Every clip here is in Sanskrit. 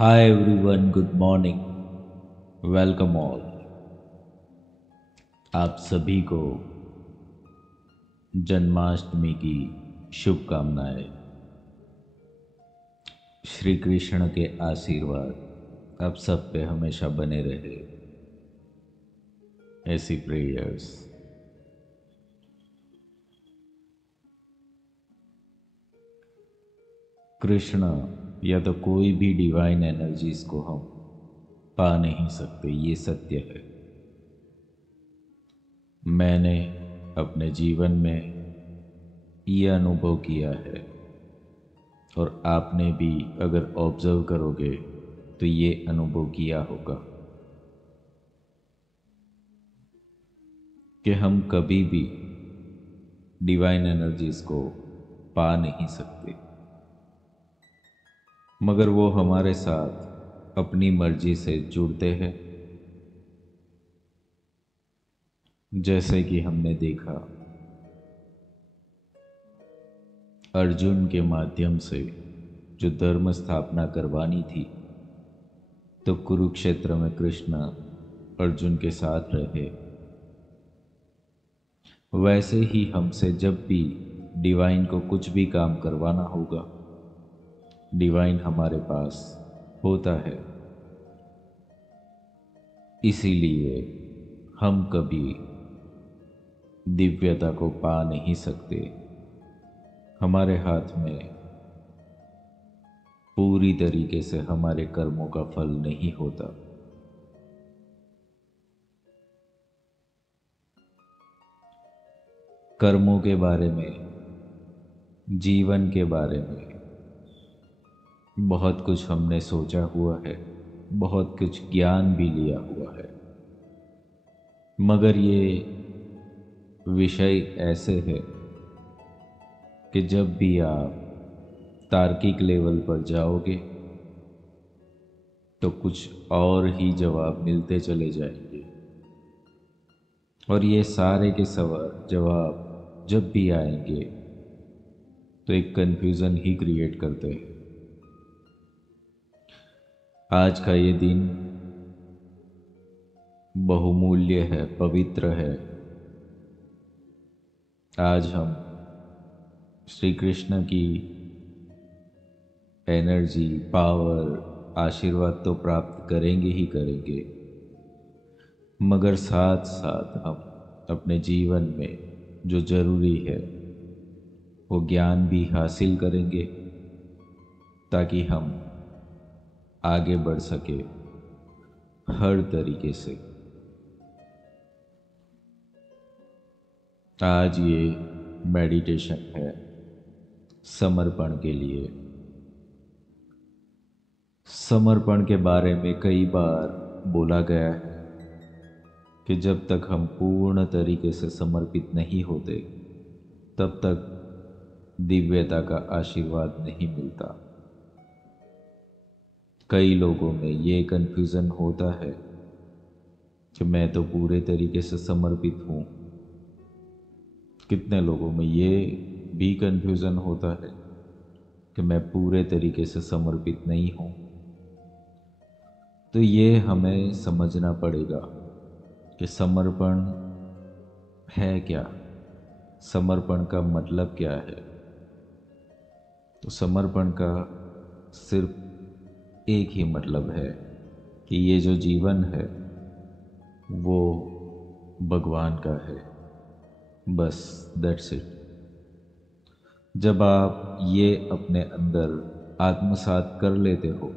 Hi everyone, good morning. Welcome all. आप सभी को जन्माष्टमी की शुभकामनाएं। श्री कृष्ण के आशीर्वाद आप सब पे हमेशा बने रहे, ऐसी प्रेयर्स। कृष्ण या तो कोई भी डिवाइन एनर्जीज को हम पा नहीं सकते, ये सत्य है। मैंने अपने जीवन में ये अनुभव किया है और आपने भी अगर ऑब्जर्व करोगे तो ये अनुभव किया होगा कि हम कभी भी डिवाइन एनर्जीज को पा नहीं सकते, मगर वो हमारे साथ अपनी मर्जी से जुड़ते हैं। जैसे कि हमने देखा अर्जुन के माध्यम से जो धर्म स्थापना करवानी थी, तो कुरुक्षेत्र में कृष्ण अर्जुन के साथ रहे। वैसे ही हमसे जब भी डिवाइन को कुछ भी काम करवाना होगा, डिवाइन हमारे पास होता है। इसीलिए हम कभी दिव्यता को पा नहीं सकते। हमारे हाथ में पूरी तरीके से हमारे कर्मों का फल नहीं होता। कर्मों के बारे में, जीवन के बारे में बहुत कुछ हमने सोचा हुआ है, बहुत कुछ ज्ञान भी लिया हुआ है, मगर ये विषय ऐसे है कि जब भी आप तार्किक लेवल पर जाओगे तो कुछ और ही जवाब मिलते चले जाएंगे। और ये सारे के सवाल जवाब जब भी आएंगे तो एक कन्फ्यूज़न ही क्रिएट करते हैं। आज का ये दिन बहुमूल्य है, पवित्र है। आज हम श्री कृष्ण की एनर्जी, पावर, आशीर्वाद तो प्राप्त करेंगे ही करेंगे, मगर साथ साथ हम अपने जीवन में जो ज़रूरी है वो ज्ञान भी हासिल करेंगे, ताकि हम आगे बढ़ सके हर तरीके से। आज ये मेडिटेशन है समर्पण के लिए। समर्पण के बारे में कई बार बोला गया है कि जब तक हम पूर्ण तरीके से समर्पित नहीं होते, तब तक दिव्यता का आशीर्वाद नहीं मिलता। कई लोगों में ये कन्फ्यूज़न होता है कि मैं तो पूरे तरीके से समर्पित हूँ। कितने लोगों में ये भी कन्फ्यूज़न होता है कि मैं पूरे तरीके से समर्पित नहीं हूँ। तो ये हमें समझना पड़ेगा कि समर्पण है क्या, समर्पण का मतलब क्या है। तो समर्पण का सिर्फ एक ही मतलब है कि ये जो जीवन है वो भगवान का है, बस दैट्स इट। जब आप ये अपने अंदर आत्मसात कर लेते हो,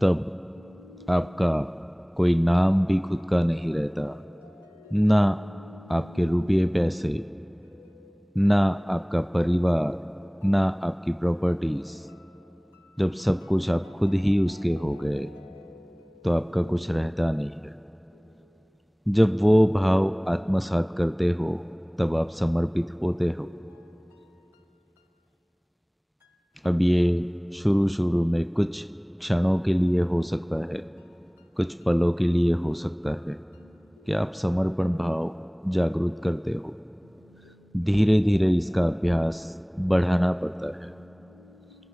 तब आपका कोई नाम भी खुद का नहीं रहता, ना आपके रुपये पैसे, ना आपका परिवार, ना आपकी प्रॉपर्टीज़। जब सब कुछ आप खुद ही उसके हो गए तो आपका कुछ रहता नहीं है। जब वो भाव आत्मसात करते हो तब आप समर्पित होते हो। अब ये शुरू शुरू में कुछ क्षणों के लिए हो सकता है, कुछ पलों के लिए हो सकता है कि आप समर्पण भाव जागृत करते हो। धीरे धीरे इसका अभ्यास बढ़ाना पड़ता है